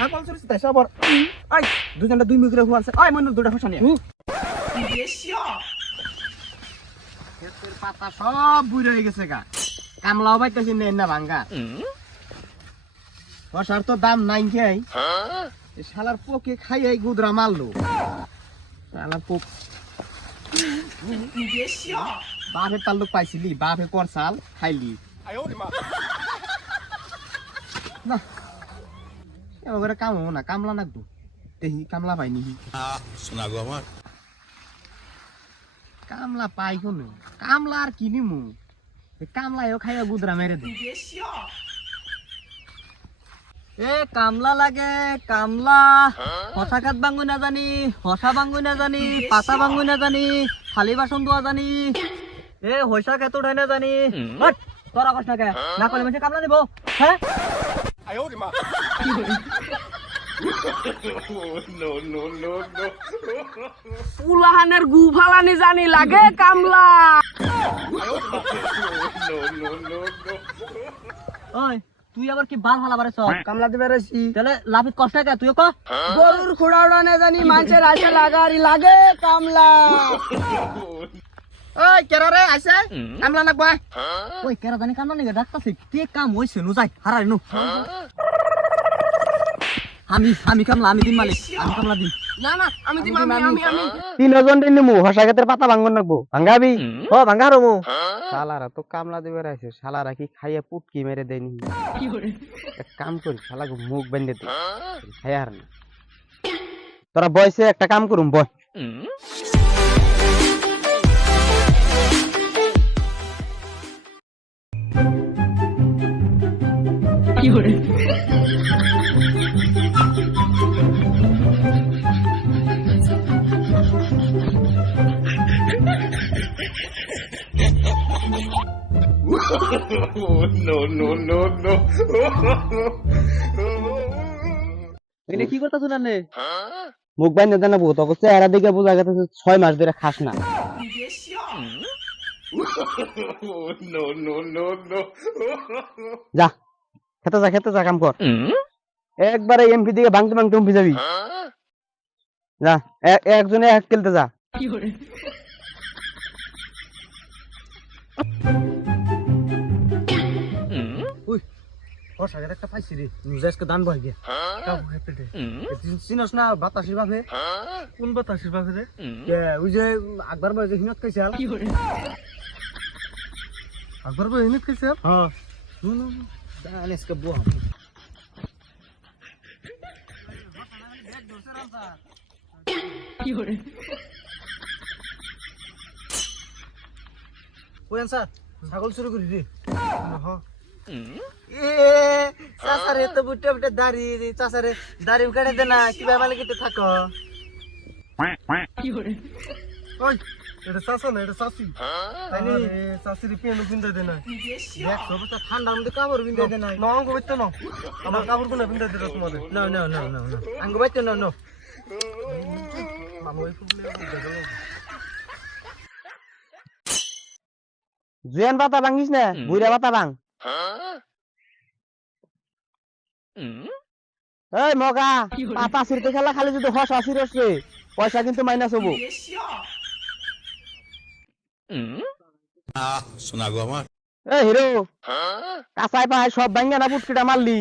ছাগল চুরিছে তাই সবর আই দুজনটা দুই হুয়াছে আই মনে দুটা ফসা নিয়ে ক্ষেতের পাতা সব বুড়ে হয়ে গেছে গা। কামলাও পাইতেছি নেন না ভাঙ্গা। তো দাম নাই খাই শালার পোকে খাই এই গুদরা মারলো। শালার পোক। বাপে তাল্লুক পাইছিলি বাপে করছাল খাইলি। না। এবার কাম হব না কামলা নাকবো দেখি কামলা পাইনি শোনা গো আমার কামলা পাই কোনো? কামলা আর কিনিমু কামলা এও খাইয়া গুদরা মেরে দে। এ কামলা লাগে কামলা। হসা কাত বাঙ্গু না জানি হসা বাঙ্গু না জানি পাতা বাঙ্গু না জানি থালি বাসন ধোয়া জানি। এ হইসা খেত না জানি তোরা কষ্ট না কে। না করলে মানুষে কামলা দিব হ্যাঁ পুলাহানের গু ফালানি জানি লাগে কামলা। ওই তুই আবার কি বাল ফালা পারে সব কামলা দিবে রেছি তাহলে লাফিত কষ্ট কে? তুই ক? গরুর খুড়া উড়ানে জানি মানুষের আসে লাগারি লাগে কামলা। ওই কেরা রে আইছে? কামলা নাকবা ওই কেরা জানি কামলা নিগে ডাকতাছি তে কাম হইছে নু যাই হারাই নু। আমি আমি কামলা আমি দিন মালিক আমি কামলা দিন না না আমি দিম আমি আমি আমি তিনজন দিন নিমু হসা পাতা ভাঙ্গন নাকবো ভাঙ্গাবি ও ভাঙ্গা রমু। শালারা তো কামলা দিবে রাইছে শালারা কি খাইয়া পুটকি মেরে দেয়নি? এক কাম করি শালাকে মুখ বেঁধে দে। খাইয়া হার না। তোরা বয়সে একটা কাম করুম বয়। এটা কি করতেছ না? নে মুখ বাইন্দে দেন বউ তোকে চেহারা দিকে বোঝা গেছে ছয় মাস ধরে খাস না। যা। খেতে যা খেতে যা কাম কর। একবারে এমপি দিকে ভাঙতে ভাঙতে এমপি যাবি। যা একজনে এক খেলতে যা। একটা পাইছি রে। নুজাজকে দান বই গে। চিনস না বাতাসির ভাবে কোন বাতাসির ভাবে রে? ওই যে আকবর ভাই যে হিনত কইছে আকবর ভাই হিনত কইছে হ্যাঁ। নু নু দানেস কে বুয়া ওয়েন স্যার ছাগল শুরু করি রে এ চাচারে তো বুটে বুটে দাড়ি চাচারে দাড়ি কেটে দে না কিবা মানে কেটে থাকো। ওই এটা চাচা না এটা চাচি। তাই নি চাচির পেন বিন্দা দে না দেখ সবটা ঠান্ডার মধ্যে কাপড় বিন্দা দে না না অঙ্গ বাইতে না। আমার কাপড় কোনা বিন্দা দে তোমাদের। না না না না না। অঙ্গ বাইতে না না। মামু এই ফুলে জুয়ান পাতা ভাঙিস না? বুড়া পাতা ভাঙ। এই মগা পাতা ছিড়তে খেলা খালি যদি হস আসির পয়সা কিন্তু মাইনাস হব। শোনা গো আমার। এই হিরো কাঁচাই পাহাই সব ভাঙ্গা না পুটকিটা মারলি?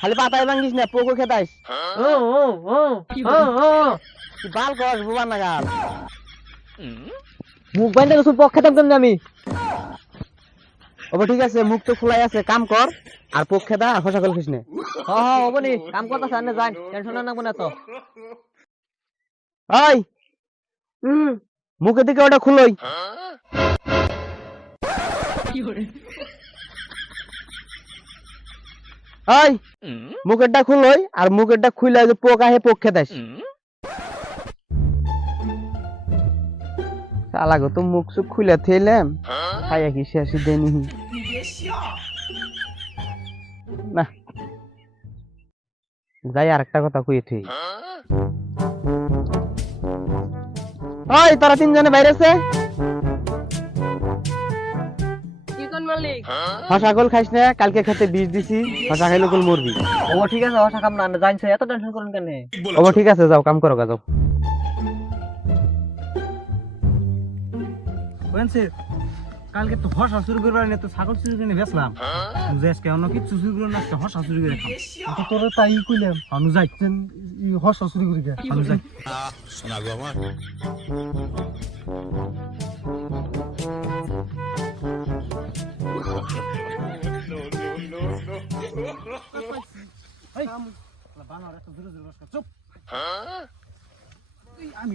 খালি পাতায় ভাঙ্গিস না পোকো খেতাইস। ও ও ও ও ও বাল কস বুবা না মুখ বাইন্দা গেছুন পক খেতাম কেন আমি। ওবা ঠিক আছে মুখ তো খোলাই আছে কাম কর আর পোক খেতা আর ফসা কল খিস নে। হ হ ওবনি কাম করতা সামনে যাই টেনশন না না তো। ওই! হুম। মুখের দিকে ওটা খুলই। ওই মুখেরটা খুলই আর মুখেরটা খুলে পোক গো, তো মুখ সুখ খুলে থেলাম খাইয়া কি শেষ দেনি না? যাই আর একটা কথা কই থই ওই তোরা তিনজনে বাইরে আছে হসা কল খাইস না কালকে খেতে বিষ দিছি হসা খাইলে কল মরবি? ও ঠিক আছে হসা কাম না জানছে এত টেনশন করেন কেন? ওবা ঠিক আছে যাও কাম করো যাও। কালকে তো হসা চুরি করবার নিয়ে তো ছাগল চুরি করে বুঝে আজকে অন্য কিছু চুরি করে না হসা চুরি করে তো তোর তাই কইলাম। আমি যাইতেন হসা চুরি করে আমি যাই শোনা গো আমার। চুপ। আমি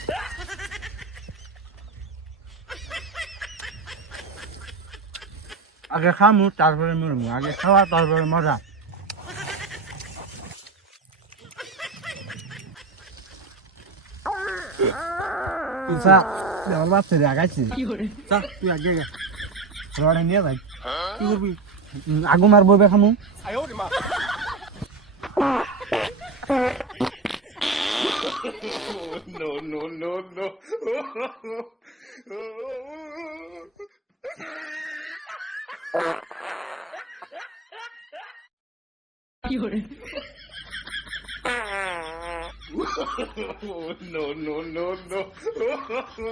আগে খামু তারপরে মরমু। আগে খাওয়া তারপরে মজা। আমার তুই আগে গে। রড়ে নিয়ে যাই। কি করবি? আগু মার বইবে খামু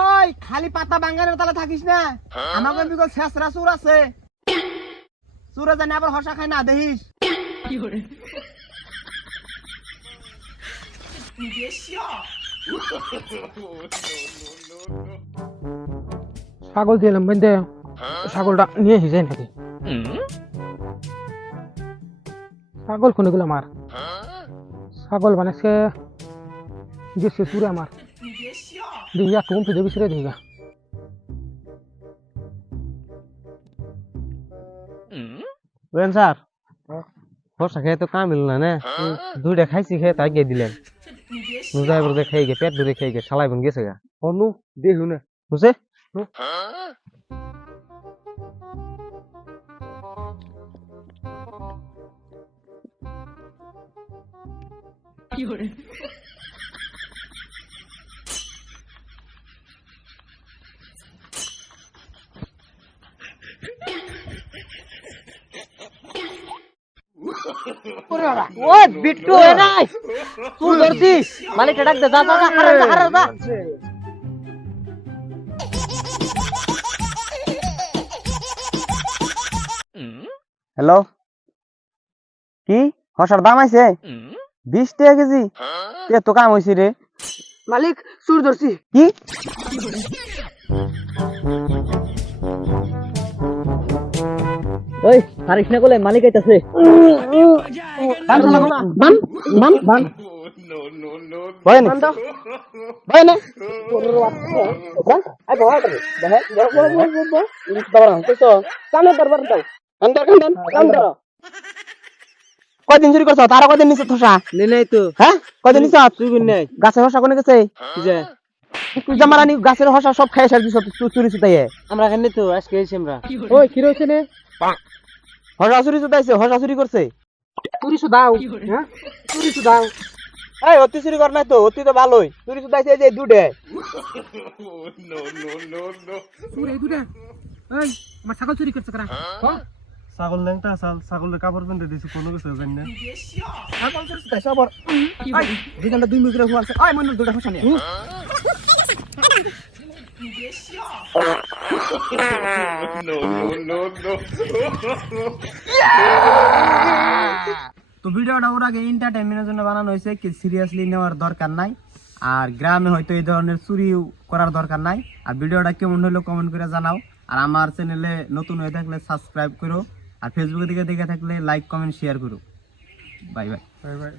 ওই খালি পাতা বাঙ্গানের তালে থাকিস না। আমাকে বিকল শেষরা চুর আছে। চুরে জানি আবার হসা খাই না দেখিস? ছাগল দিলাম বেঁধে ছাগলটা নিয়ে এসে নাকি? ছাগল কোনে গুলো আমার? ছাগল মানে সে গেছে সুরে আমার একটু কমতে দেবি সেরে দেখি। বুঝলেন স্যার হসা খেয়ে তো কাম মিল না না? দুইটা খাইছি খেয়ে তাই গিয়ে দিলেন। নুজাই বলতে খেয়ে গে পেট ধরে খেয়ে গে শালাই বোন গেছে গা অনু দেখু না বুঝছে ও বিট্টু এ নাই তুই ধরছিস মালিক ডাক দে যা যা যা হারে যা যা হ্যালো কি? হসার দাম আছে বিশ টাকা কেজি? তে তো কাম হয়েছে রে। মালিক সুর ধরছি। কি? ওই হারিস না বলে মালিক আইতাছে। বান বান বান বান ভয় নেই ভয় নেই কয়দিন চুরি করছ? তারা কয়দিন নিচে থসা নে নাই তো। হ্যাঁ? কয়দিন নিচে? তুই নাই? গাছের হসা কোনে গেছে? কি যে? তুই জামারানি গাছের হসা সব খাই সার দিছ চুরি চুতাইয়ে। আমরা এখানে তো আজকে এসে আমরা। ওই কি রয়েছে নে? হসা চুরি চুতাইছে হসা চুরি করছে। চুরি দাও হ্যাঁ? চুরি দাও এই অতি চুরি কর নাই তো অতি তো ভালোই। চুরি এই যে দুটে চুরি দুটা এই আমার ছাগল চুরি করছে কারা? ছাগল ল্যাংটা ছাল ছাগলের কাপড় পেন্টে দিছি কোনো কিছু জানি না। ছাগল চুরি চুতাইছে আবার এই যেখানটা দুই মিনিট হুয়া আছে। এই মনে দুটা হসা নিয়ে তো ভিডিওটা ওর আগে এন্টারটেনমেন্টের জন্য বানানো হয়েছে, কি সিরিয়াসলি নেওয়ার দরকার নাই। আর গ্রামে হয়তো এই ধরনের চুরি করার দরকার নাই। আর ভিডিওটা কেমন হলো কমেন্ট করে জানাও। আর আমার চ্যানেলে নতুন হয়ে থাকলে সাবস্ক্রাইব করো। আর ফেসবুকে দিকে দেখে থাকলে লাইক কমেন্ট শেয়ার করো। Bye bye bye bye